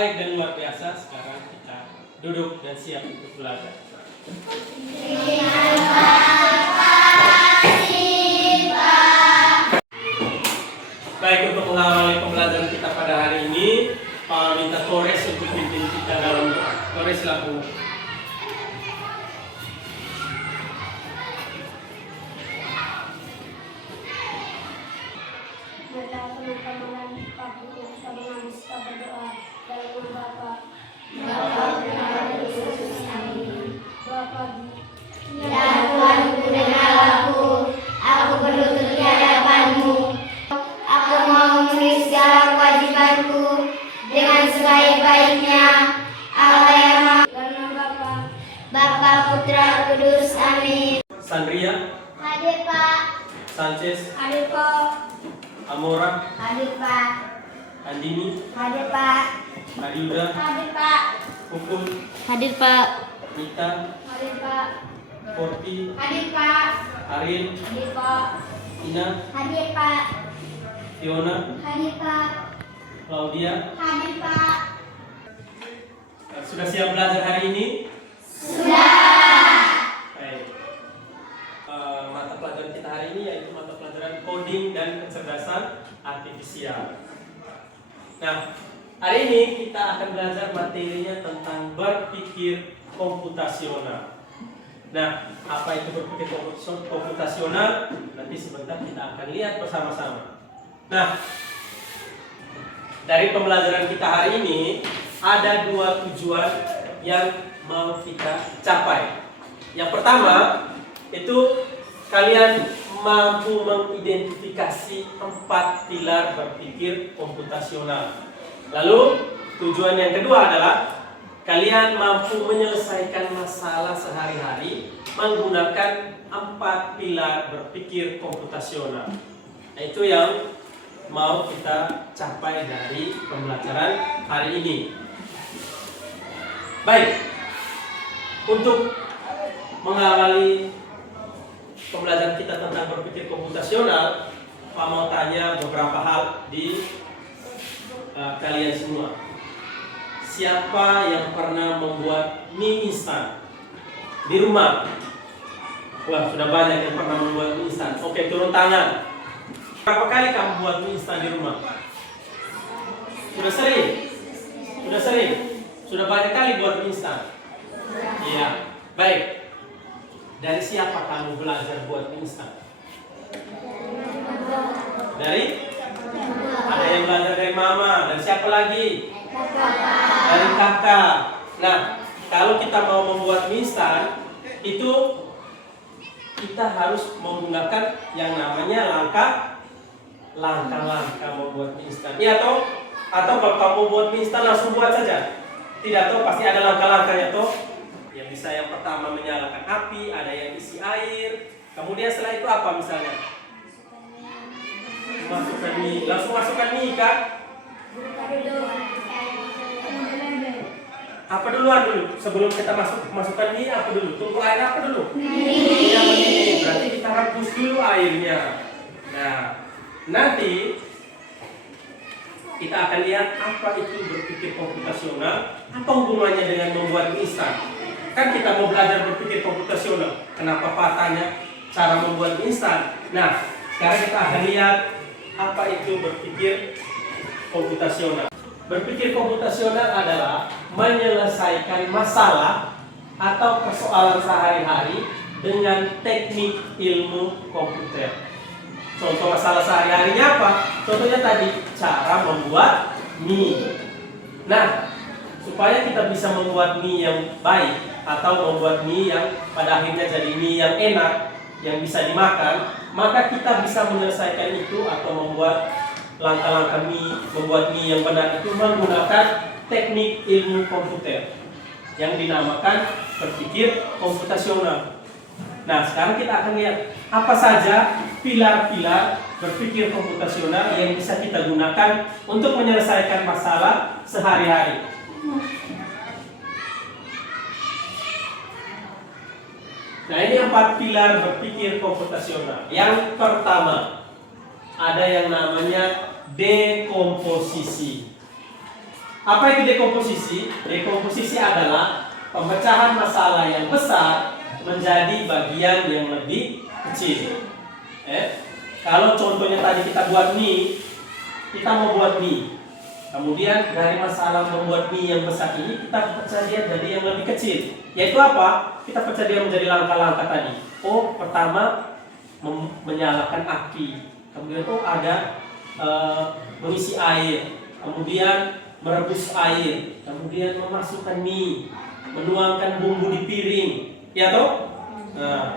baik dan luar biasa. Sekarang kita duduk dan siap untuk belajar. Baik, untuk mengawali pembelajaran kita pada hari ini, minta Torres untuk pimpin kita dalam doa. Torres laku. Ya Tuhanku dan Allahku, aku berlutut di hadapan-Mu. Aku mau memenuhi segala kewajibanku dengan sebaik-baiknya. Allah yang Maha Esa, Bapa, Putra, Kudus. Amin. Sandria. Hadir Pak. Sanchez. Hadir Pak. Amora. Hadir Pak. Andini. Hadir Pak. Adiuda. Hadir Pak. Hukum. Hadir Pak. Nita. Hadir Pak. Forti. Hadir Pak. Arin. Hadir Pak. Ina. Hadir Pak. Fiona. Hadir Pak. Claudia. Hadir Pak. Sudah siap belajar hari ini? Sudah. Baik. Mata pelajaran kita hari ini yaitu mata pelajaran coding dan kecerdasan artifisial. Nah, hari ini kita akan belajar materinya tentang berpikir komputasional. Nah, apa itu berpikir komputasional? Nanti sebentar kita akan lihat bersama-sama. Nah, dari pembelajaran kita hari ini ada dua tujuan yang mau kita capai. Yang pertama itu kalian mampu mengidentifikasi 4 pilar berpikir komputasional. Lalu tujuan yang kedua adalah kalian mampu menyelesaikan masalah sehari-hari menggunakan 4 pilar berpikir komputasional. Nah, itu yang mau kita capai dari pembelajaran hari ini. Baik, untuk mengawali pembelajaran kita tentang berpikir komputasional, Pak mau tanya beberapa hal di kalian semua. Siapa yang pernah membuat mie instan di rumah? Wah, sudah banyak yang pernah membuat mie instan. Oke, turun tangan. Berapa kali kamu buat mie instan di rumah? Sudah sering? Sudah sering? Sudah banyak kali buat mie instan? Iya. Baik. Dari siapa kamu belajar buat mie instan? Dari? Ada yang belajar dari mama. Dari siapa lagi? Dari kakak. Nah, kalau kita mau membuat mie instan, itu kita harus menggunakan yang namanya langkah-langkah membuat mie instan. Iya atau kalau kamu buat mie instan langsung buat saja? Tidak, toh pasti ada langkah-langkahnya toh. Yang bisa yang pertama menyalakan api, ada yang isi air. Kemudian setelah itu apa misalnya? Masukkan mie, langsung masukkan mie kan? Apa duluan dulu? Sebelum kita masukkan mie apa dulu? Tunggu air apa dulu? Yang mendidih. Berarti kita rebus dulu airnya. Nah, nanti kita akan lihat apa itu berpikir komputasional, apa hubungannya dengan membuat mie instan. Kan kita mau belajar berpikir komputasional. Kenapa Pak tanya cara membuat mie instan? Nah, sekarang kita akan lihat apa itu berpikir komputasional. Berpikir komputasional adalah menyelesaikan masalah atau persoalan sehari-hari dengan teknik ilmu komputer. Contoh masalah sehari-harinya apa? Contohnya tadi, cara membuat mie. Nah, supaya kita bisa membuat mie yang baik atau membuat mie yang pada akhirnya jadi mie yang enak, yang bisa dimakan, maka kita bisa menyelesaikan itu atau membuat langkah-langkah mie, membuat mie yang benar itu menggunakan teknik ilmu komputer yang dinamakan berpikir komputasional. Nah, sekarang kita akan lihat apa saja pilar-pilar berpikir komputasional yang bisa kita gunakan untuk menyelesaikan masalah sehari-hari. Nah, ini 4 pilar berpikir komputasional. Yang pertama, ada yang namanya dekomposisi. Apa itu dekomposisi? Dekomposisi adalah pemecahan masalah yang besar menjadi bagian yang lebih kecil. Kalau contohnya tadi kita buat mie, kita mau buat mie. Kemudian dari masalah membuat mie yang besar ini kita pecah dia jadi yang lebih kecil. Yaitu apa? Kita pecah dia menjadi langkah-langkah tadi. Pertama menyalakan api. Kemudian ada mengisi air. Kemudian merebus air. Kemudian memasukkan mie, menuangkan bumbu di piring. Ya toh?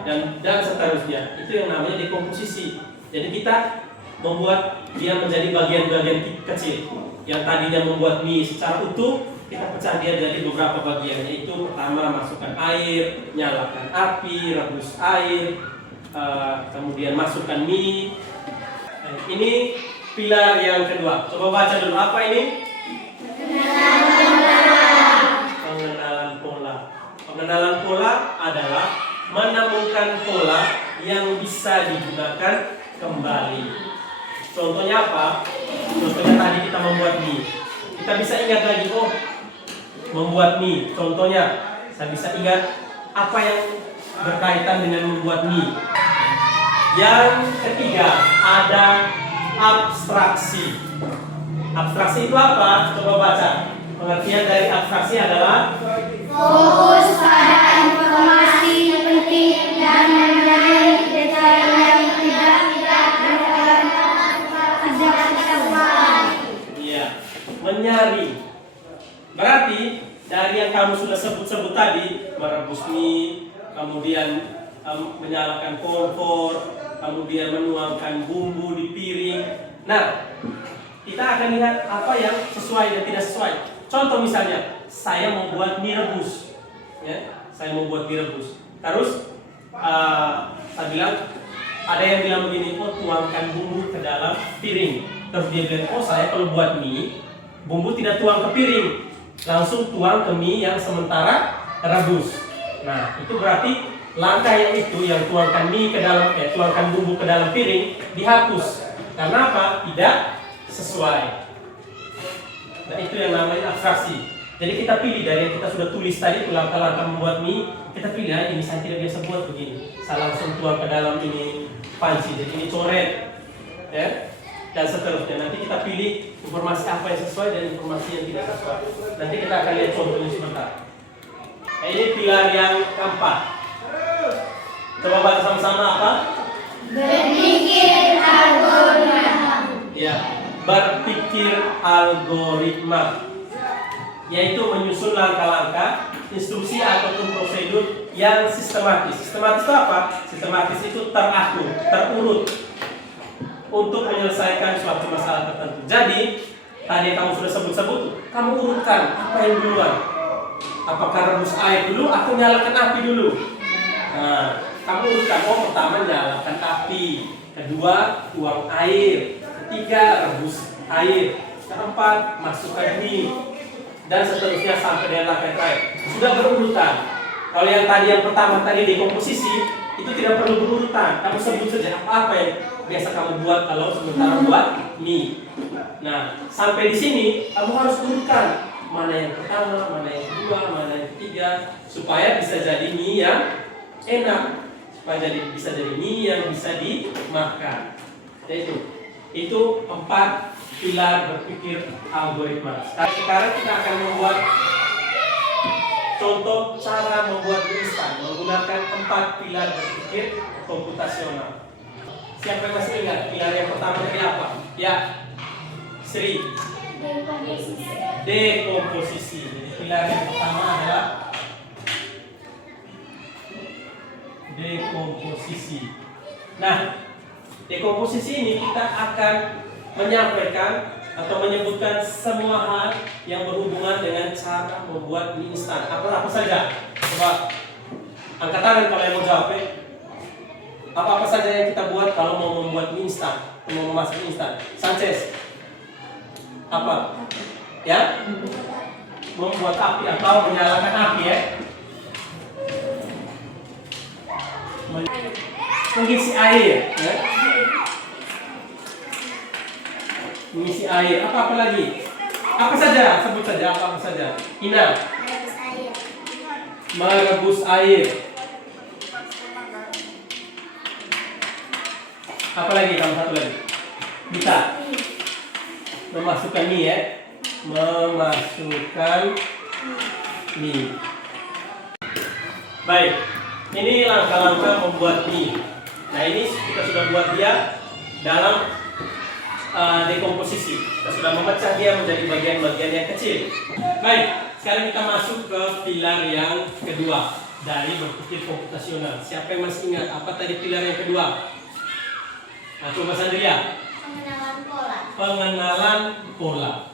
Dan seterusnya. Itu yang namanya dekomposisi. Jadi kita membuat dia menjadi bagian-bagian kecil. Yang tadinya membuat mie secara utuh, kita pecah dia jadi beberapa bagian. Yaitu pertama masukkan air, nyalakan api, rebus air, kemudian masukkan mie. Ini pilar yang kedua. Coba baca dulu, apa ini? Pengenalan pola. Pengenalan pola adalah menemukan pola yang bisa digunakan kembali. Contohnya apa? Contohnya tadi kita membuat mie. Kita bisa ingat lagi, membuat mie. Contohnya, saya bisa ingat apa yang berkaitan dengan membuat mie. Yang ketiga, ada abstraksi. Abstraksi itu apa? Coba baca. Pengertian dari abstraksi adalah Fokus pada informasi penting dan mengenai detail yang tidak ketahuan. Iya, menyaring. Berarti dari yang kamu sudah sebut-sebut tadi, merebus mie, kemudian menyalakan kompor, kemudian menuangkan bumbu di piring. Nah, kita akan lihat apa yang sesuai dan tidak sesuai. Contoh misalnya, saya membuat mie rebus, ya, saya membuat mie rebus. Terus saya bilang, ada yang bilang begini, tuangkan bumbu ke dalam piring. Terus dia bilang, saya kalau buat mie, bumbu tidak tuang ke piring, langsung tuang ke mie yang sementara rebus. Nah, itu berarti langkah yang itu yang tuangkan mie ke dalam, tuangkan bumbu ke dalam piring dihapus. Karena apa? Tidak sesuai. Nah, itu yang namanya abstraksi. Jadi kita pilih dari yang kita sudah tulis tadi, langkah-langkah membuat mie, kita pilih aja, ini saya tidak biasa buat begini. Saya langsung tuang ke dalam ini panci, jadi ini coret, ya, dan seterusnya. Nanti kita pilih informasi apa yang sesuai dan informasi yang tidak sesuai. Nanti kita akan lihat contohnya sebentar. Nah, ini pilar yang keempat. Coba baca sama-sama apa? Berpikir algoritma. Ya, berpikir algoritma, yaitu menyusun langkah-langkah, instruksi ataupun prosedur yang sistematis. Sistematis itu apa? Sistematis itu teratur, terurut untuk menyelesaikan suatu masalah tertentu. Jadi, tadi yang kamu sudah sebut-sebut, kamu urutkan apa yang duluan. Apakah rebus air dulu atau nyalakan api dulu? Nah, kamu urutkan, pertama nyalakan api, kedua tuang air, ketiga rebus air, keempat masukkan mie, dan seterusnya sampai dengan langkah terakhir. Sudah berurutan. Kalau yang tadi yang pertama tadi dekomposisi, itu tidak perlu berurutan. Kamu sebut saja apa yang biasa kamu buat kalau sementara buat mie. Nah, sampai di sini kamu harus urutkan mana yang pertama, mana yang kedua, mana yang ketiga, supaya bisa jadi mie yang enak, supaya bisa jadi mie yang bisa dimakan. Itu 4 pilar berpikir algoritma. Sekarang kita akan membuat contoh cara membuat mie instan menggunakan 4 pilar berpikir komputasional. Siapa yang masih ingat pilar yang pertama dari apa? Ya, Sri. Dekomposisi. Pilar yang pertama adalah dekomposisi. Nah, dekomposisi ini kita akan menyampaikan atau menyebutkan semua hal yang berhubungan dengan cara membuat mie instan. Apa saja? Coba angkat tangan kalau yang mau jawab. Apa saja yang kita buat kalau mau membuat mie instan, mau memasak mie instan? Sanchez. Apa? Ya? Membuat api atau menyalakan api, ya? Mengisi air, ya? Mengisi air. Apa lagi? Apa saja? Sebut saja apa saja. Ina. Merebus air. Merebus air. Apa lagi? Kamu satu lagi. Bisa. Memasukkan mie ya. Memasukkan mie. Baik. Ini langkah-langkah membuat mie. Nah ini kita sudah buat dia dalam dekomposisi. Kita sudah memecah dia menjadi bagian-bagian yang kecil. Baik, sekarang kita masuk ke pilar yang kedua dari berpikir komputasional. Siapa yang masih ingat apa tadi pilar yang kedua? Nah, coba Sandria. Pengenalan pola. Pengenalan pola.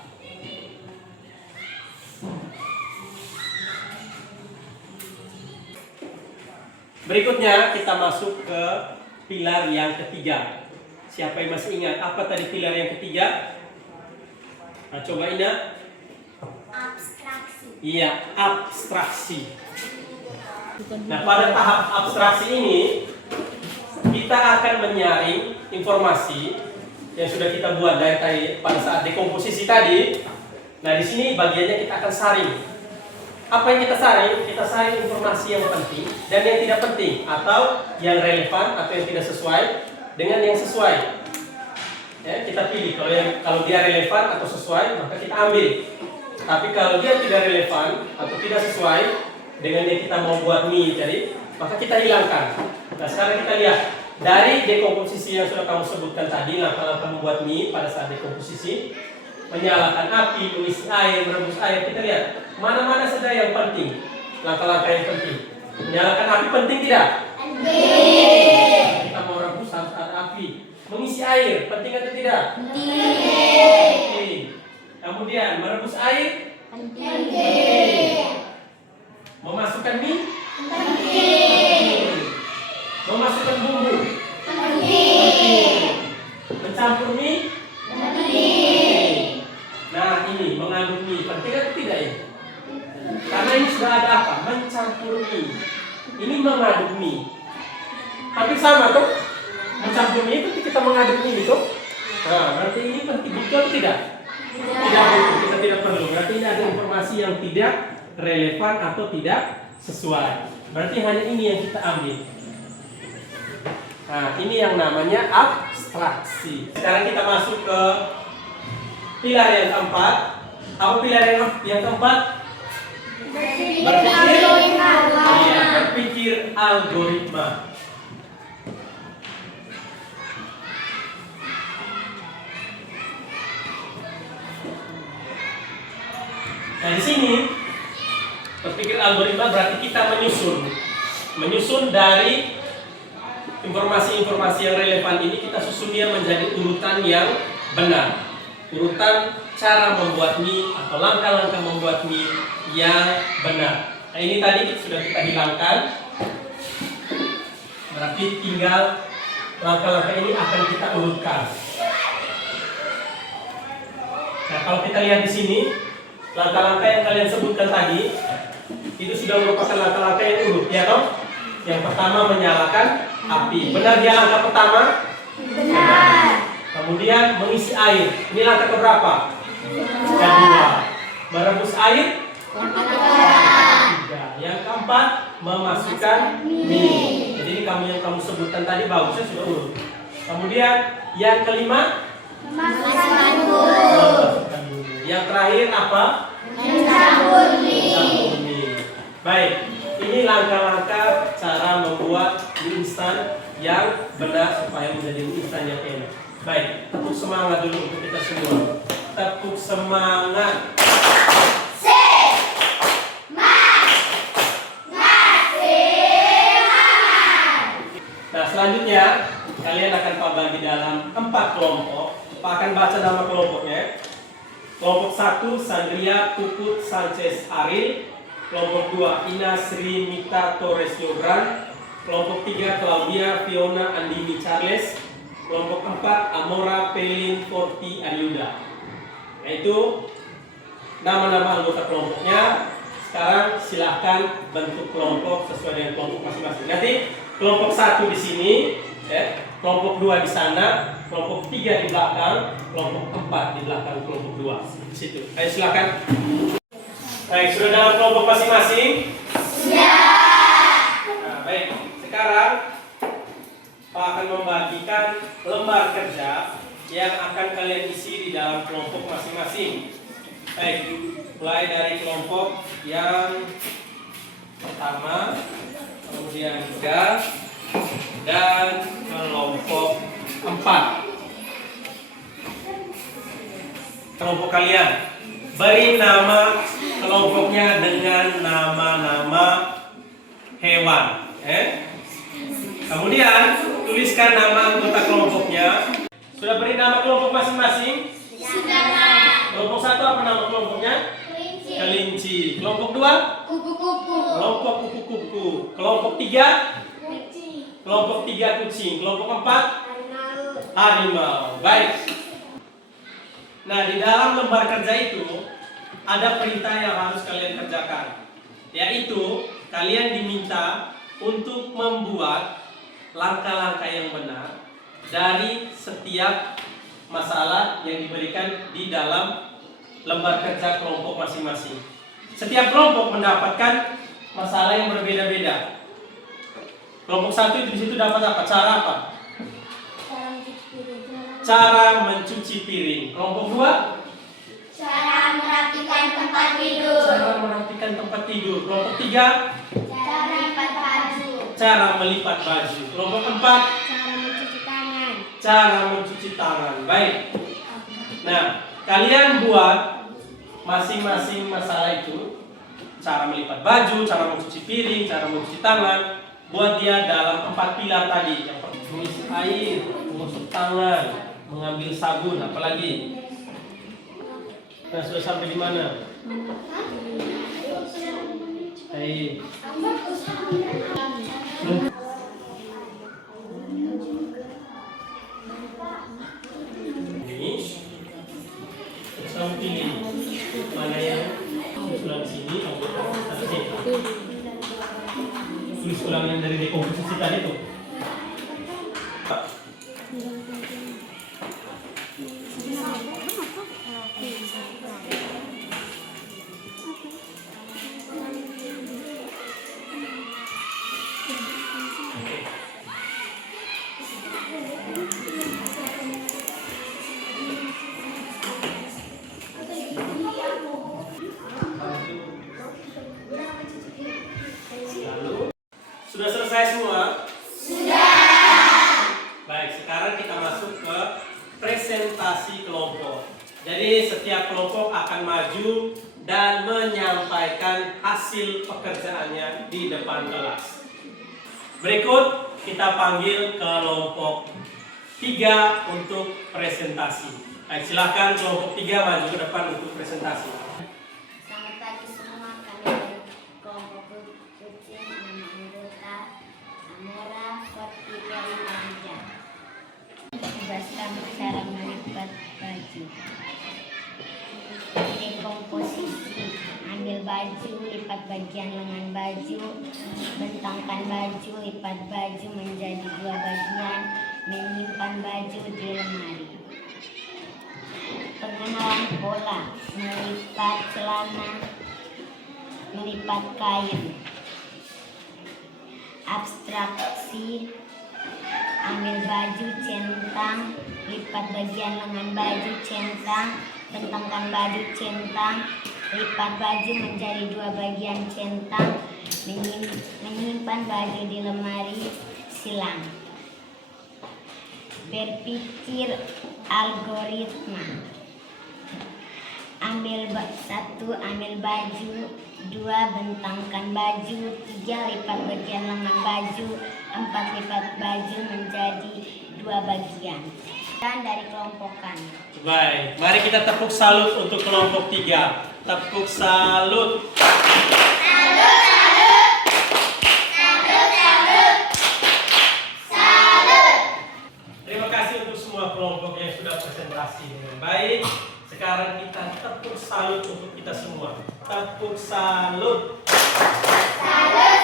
Berikutnya kita masuk ke pilar yang ketiga. Siapa yang masih ingat apa tadi pilar yang ketiga? Nah, coba Ina. Abstraksi. Iya, abstraksi. Nah, pada tahap abstraksi ini kita akan menyaring informasi yang sudah kita buat dari tadi pada saat dekomposisi tadi. Nah, di sini bagiannya kita akan saring. Apa yang kita saring? Kita saring informasi yang penting dan yang tidak penting, atau yang relevan atau yang tidak sesuai dengan yang sesuai. Ya, kita pilih kalau dia relevan atau sesuai maka kita ambil. Tapi kalau dia tidak relevan atau tidak sesuai dengan yang kita mau buat mie tadi, maka kita hilangkan. Nah, sekarang kita lihat dari dekomposisi yang sudah kamu sebutkan tadi, langkah-langkah membuat mie pada saat dekomposisi, menyalakan api, mengisi air, merebus air. Kita lihat mana-mana saja yang penting, langkah-langkah yang penting. Menyalakan api penting tidak? Kita mau rebus harus ada api. Mengisi air penting atau tidak? Penting. Kemudian merebus air penting. Memasukkan mie penting. Memasukkan bumbu penting. Mencampur mie penting. Nah, ini mengaduk mie penting atau tidak ya? Karena ini sudah ada apa? Mencampur mie. Ini mengaduk mie. Hampir sama tuh. Mencampur mie itu kita mengaduk mie itu. Nah, berarti ini penting betul atau tidak? Tidak betul, kita tidak perlu. Berarti ini ada informasi yang tidak relevan atau tidak sesuai. Berarti hanya ini yang kita ambil. Nah, ini yang namanya abstraksi. Sekarang kita masuk ke pilar yang keempat. Apa pilar yang keempat? Berpikir algoritma. Nah, di sini berpikir algoritma berarti kita menyusun dari informasi-informasi yang relevan ini, kita susun dia menjadi urutan yang benar. Urutan cara membuat mie atau langkah-langkah membuat mie yang benar. Nah, ini tadi sudah kita hilangkan. Berarti tinggal langkah-langkah ini akan kita urutkan. Nah, kalau kita lihat di sini, langkah-langkah yang kalian sebutkan tadi itu sudah merupakan langkah-langkah yang urut, ya toh? Yang pertama menyalakan api. Benar dia langkah pertama? Benar. Kemudian mengisi air. Ini langkah keberapa? Kedua. Merebus air? Ketiga. Yang keempat memasukkan mie. Jadi ini yang kamu sebutkan tadi bagusnya sudah urut. Kemudian yang kelima Memasukkan bumbu. Yang terakhir apa? Mencampur mie. Baik, ini langkah-langkah cara membuat mie instan yang benar supaya menjadi mie instan yang enak. Baik, tepuk semangat dulu untuk kita semua. Tepuk semangat. Nah, selanjutnya kalian akan bagi dalam 4 kelompok. Pak akan baca nama kelompoknya. Kelompok 1 Sandria Puput Sanchez Aril. Kelompok 2 Ina Sri Mita Torres Yobran. Kelompok 3 Claudia Fiona Andini Charles. Kelompok 4 Amora Pelin Forti Aryuda. Nah, itu nama-nama anggota kelompoknya. Sekarang silahkan bentuk kelompok sesuai dengan kelompok masing-masing. Nanti kelompok 1 di sini, ya, kelompok 2 di sana, kelompok 3 di belakang, kelompok 4 di belakang kelompok 2. Di situ. Ayo silakan. Baik, sudah dalam kelompok masing-masing? Nah, baik. Sekarang Pak akan membagikan lembar kerja yang akan kalian isi di dalam kelompok masing-masing. Baik, mulai dari kelompok yang pertama, kemudian 3, dan kelompok 4. Kelompok kalian beri nama kelompoknya dengan nama-nama hewan. Kemudian tuliskan nama anggota kelompoknya. Sudah beri nama kelompok masing-masing? Sudah, Pak. Kelompok 1 apa nama kelompoknya? Kelinci. Kelinci. Kelompok 2? Kupu-kupu. Kelompok kupu-kupu. Kelompok 3? Kucing. Kelompok 3 kucing. Kelompok 4? Harimau. Harimau. Baik. Nah, di dalam lembar kerja itu ada perintah yang harus kalian kerjakan, yaitu kalian diminta untuk membuat langkah-langkah yang benar dari setiap masalah yang diberikan di dalam lembar kerja kelompok masing-masing. Setiap kelompok mendapatkan masalah yang berbeda-beda. Kelompok 1 itu di situ dapat apa? Cara apa? Cara mencuci piring. Kelompok 2? Cara merapikan tempat tidur. Cara merapikan tempat tidur. Kelompok 3? Cara melipat baju. Cara melipat baju. Kelompok 4? Cara mencuci tangan. Cara mencuci tangan. Baik. Nah, kalian buat masing-masing masalah itu. Cara melipat baju, cara mencuci piring, cara mencuci tangan. Buat dia dalam 4 pilar tadi. Yang pertama, mengisi air, mengusap tangan, mengambil sabun, apalagi. Nah, sudah sampai di mana? Air. Ini terus kamu pilih mana yang ulang sini, kamu sini. Tulis ulang yang dari dekomposisi tadi tuh. Sudah selesai semua? Baik, sekarang kita masuk ke presentasi kelompok. Jadi setiap kelompok akan maju dan menyampaikan hasil pekerjaannya di depan kelas. Berikut kita panggil kelompok 3 untuk presentasi. Baik, silakan kelompok 3 maju ke depan untuk presentasi. Selamat pagi semua, kami dari kelompok kucing, nama anggota Amora Fortilia Indonesia. Tugaskan cara melipat baju. Dekomposisi, ambil baju, lipat bagian lengan baju, bentangkan baju, lipat baju menjadi 2 bagian, menyimpan baju di lemari. Pengenalan pola, melipat celana, melipat kain. Abstraksi, ambil baju, centang, lipat bagian lengan baju, centang, bentangkan baju, centang, lipat baju menjadi 2 bagian, centang, menyimpan baju di lemari, silang. Berpikir algoritma. Ambil 1, ambil baju, 2, bentangkan baju, 3, lipat bagian lengan baju, 4, lipat baju menjadi 2 bagian. Dan dari kelompokan. Baik, mari kita tepuk salut untuk kelompok 3. Tepuk salut. Terima kasih untuk semua kelompok yang sudah presentasi dengan baik. Sekarang kita tepuk salut untuk kita semua. Tepuk salut. Salut.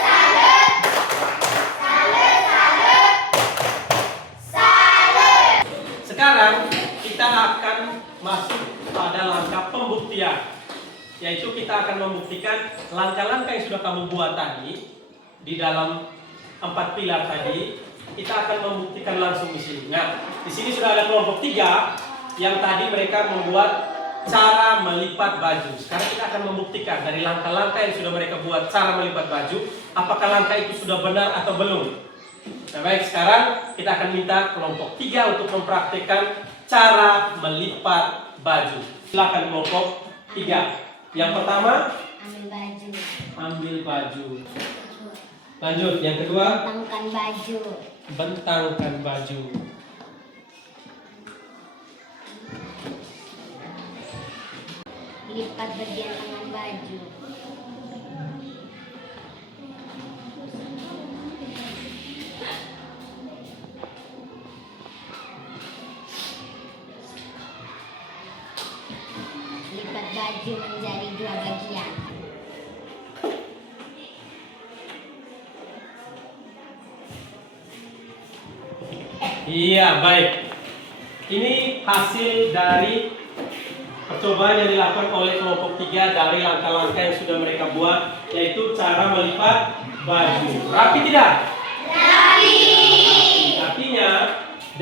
masuk pada langkah pembuktian. Yaitu kita akan membuktikan langkah-langkah yang sudah kamu buat tadi di dalam 4 pilar tadi. Kita akan membuktikan langsung di sini. Nah, di sini sudah ada kelompok 3 yang tadi mereka membuat cara melipat baju. Sekarang kita akan membuktikan dari langkah-langkah yang sudah mereka buat cara melipat baju, apakah langkah itu sudah benar atau belum. Nah, baik, sekarang kita akan minta kelompok 3 untuk mempraktikkan cara melipat baju. Silakan kelompok 3. Yang pertama, Ambil baju. ambil baju. Lanjut, yang kedua, Bentangkan baju. bentangkan baju. Lipat bagian lengan baju. Lipat baju menjadi 2 bagian. Iya, baik. Ini hasil dari percobaan yang dilakukan oleh kelompok 3 dari langkah-langkah yang sudah mereka buat, yaitu cara melipat baju. Rapi tidak? Rapi. Artinya,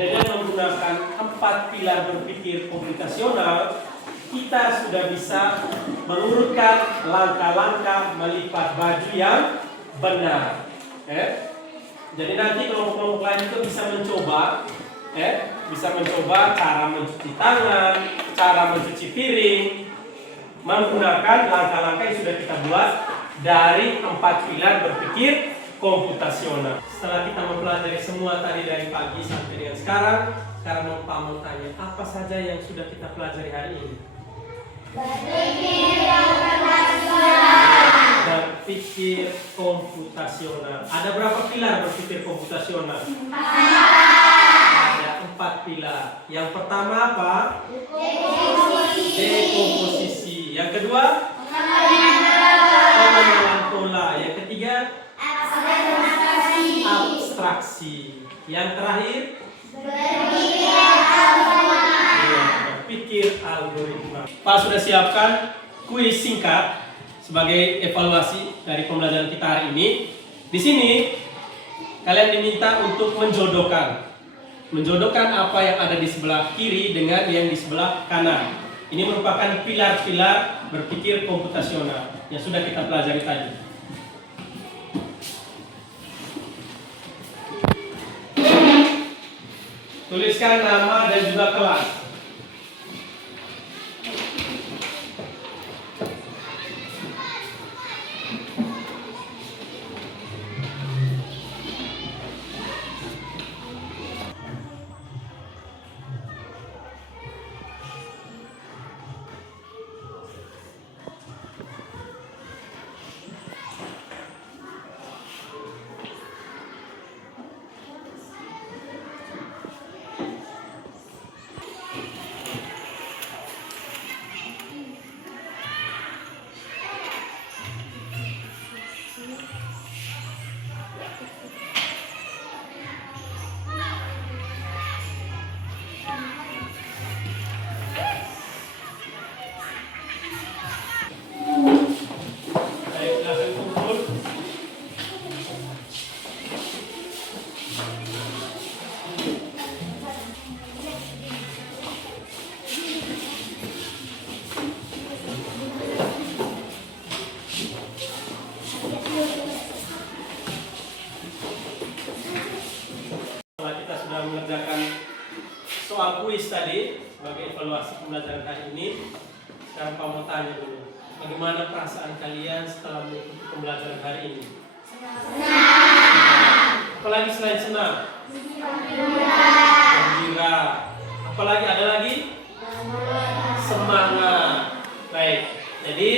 dengan menggunakan 4 pilar berpikir komputasional, kita sudah bisa mengurutkan langkah-langkah melipat baju yang benar. Jadi nanti kelompok-kelompok lain itu bisa mencoba cara mencuci tangan, cara mencuci piring, menggunakan langkah-langkah yang sudah kita buat dari 4 pilar berpikir komputasional. Setelah kita mempelajari semua tadi dari pagi sampai dengan sekarang Pak mau tanya, apa saja yang sudah kita pelajari hari ini? Berpikir komputasional. Ada berapa pilar berpikir komputasional? 4. Ada 4 pilar. Yang pertama apa? Dekomposisi. Yang kedua? Pengenalan pola. Yang ketiga? Abstraksi. Yang terakhir? Berpikir algoritma. Pak sudah siapkan kuis singkat sebagai evaluasi dari pembelajaran kita hari ini. Di sini kalian diminta untuk menjodohkan apa yang ada di sebelah kiri dengan yang di sebelah kanan. Ini merupakan pilar-pilar berpikir komputasional yang sudah kita pelajari tadi. Tuliskan nama dan juga kelas. Mengerjakan soal kuis tadi sebagai evaluasi pembelajaran hari ini. Sekarang Pak mau tanya dulu, bagaimana perasaan kalian setelah mengikuti pembelajaran hari ini? Senang. Apalagi selain senang? Gembira. Apalagi ada lagi? Semangat. Baik. Jadi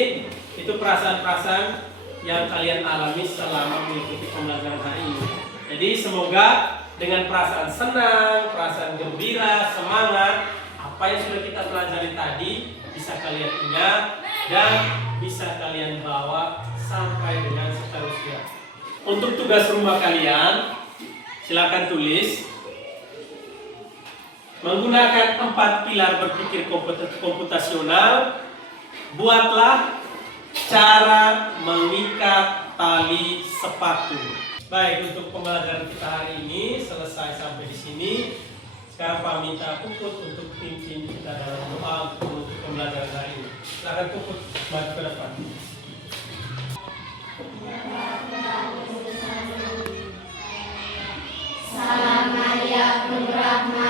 itu perasaan-perasaan yang kalian alami selama mengikuti pembelajaran hari ini. Jadi semoga dengan perasaan senang, perasaan gembira, semangat, apa yang sudah kita pelajari tadi bisa kalian ingat dan bisa kalian bawa sampai dengan seterusnya. Untuk tugas rumah kalian, silakan tulis Menggunakan 4 pilar berpikir komputasional, buatlah cara mengikat tali sepatu. Baik, untuk pembelajaran kita hari ini selesai sampai di sini. Sekarang Pak minta Puput untuk pimpin kita dalam doa untuk menutup pembelajaran hari ini. Silakan Puput maju ke depan. Salam alaikum warahmatullahi